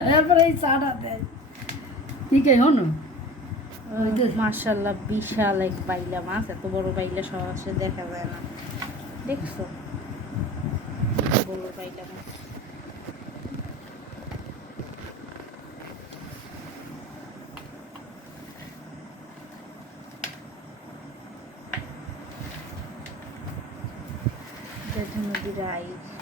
এরপরে এই চাটা দেয়। কি কে হন? মার্শাল্লাহ বিশাল এক বাইলা মাছ এত বড় বাইলা সহজে দেখা যায় না। দেখছ? বড় বাইলা মাছ। নদীর আইসে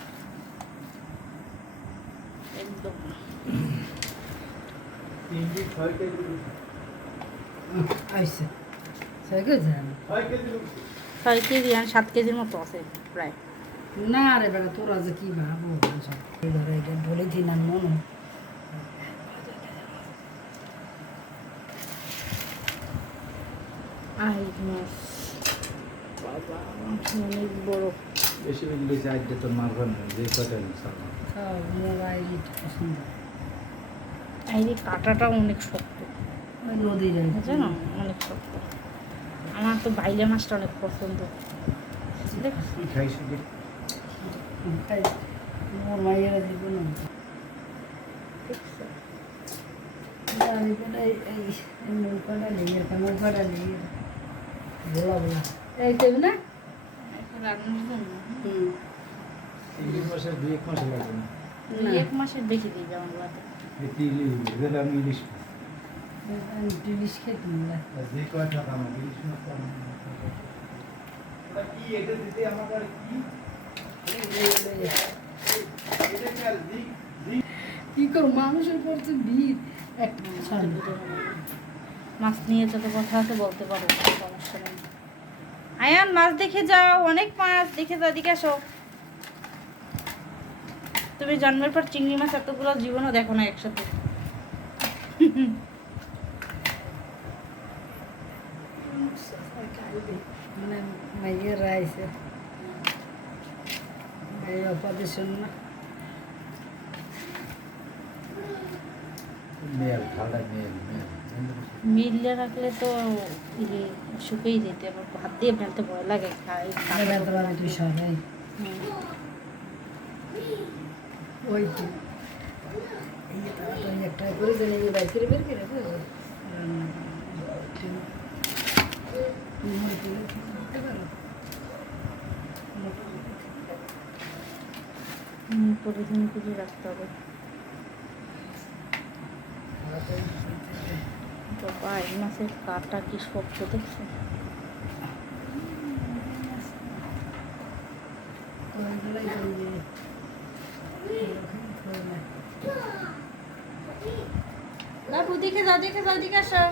ছয় কেজি আর সাত কেজির মতো আছে প্রায়। না রে বেটা তোরা যে কি ভাবো বলে দিন আর মনে আই মাছ বাবা অনেক বড়। বেশি বেশি বেশি আজকে তোর মারবেন না যে কটা এই কাঁটাটা অনেক শক্ত। ওই নদীর এই বুঝছ অনেক শক্ত। আমার তো বাইলে মাছটা অনেক পছন্দ। এই এই নৌকাটা লেগে নৌকাটা লেগে বলা বলা এই না? রান্নার জন্য। হুম। ইলিশ মাসের দুই এক মাস লাগবে না? দুই এক মাসের বেশি দিই যেমন বাদে। এটি ইলিশ এগুলো আমি ইলিশ খাই। খেতে না। যে কয়টা দাম হবে, ইলিশ মাছ তো কি এটা দিতে আমার কি? করো মানুষের ভিড়। এক। মাছ নিয়ে যত কথা আছে বলতে পারো সমস্যা নেই। আয়ান মাছ দেখে যাও অনেক মাছ। দেখে যাও এদিকে আসো। তুমি জন্মের পর চিংড়ি মাছ এতগুলো জীবনও দেখো না একসাথে। মানে মেল মিললে রাখলে তো শুকেই যেতে আমার হাত দিয়ে ফেলতে ভয় লাগে খাই সবাই ওই একটা করে দেন এই বাইক বের করে দেবো রান্না মুড়ি তুলে দিতে পারো পলিথিন করে রাখতে হবে। বাবা এই মাছের কাটা কি শক্ত দেখছ? দেখে যাও দেখে যাও দেখে আসো।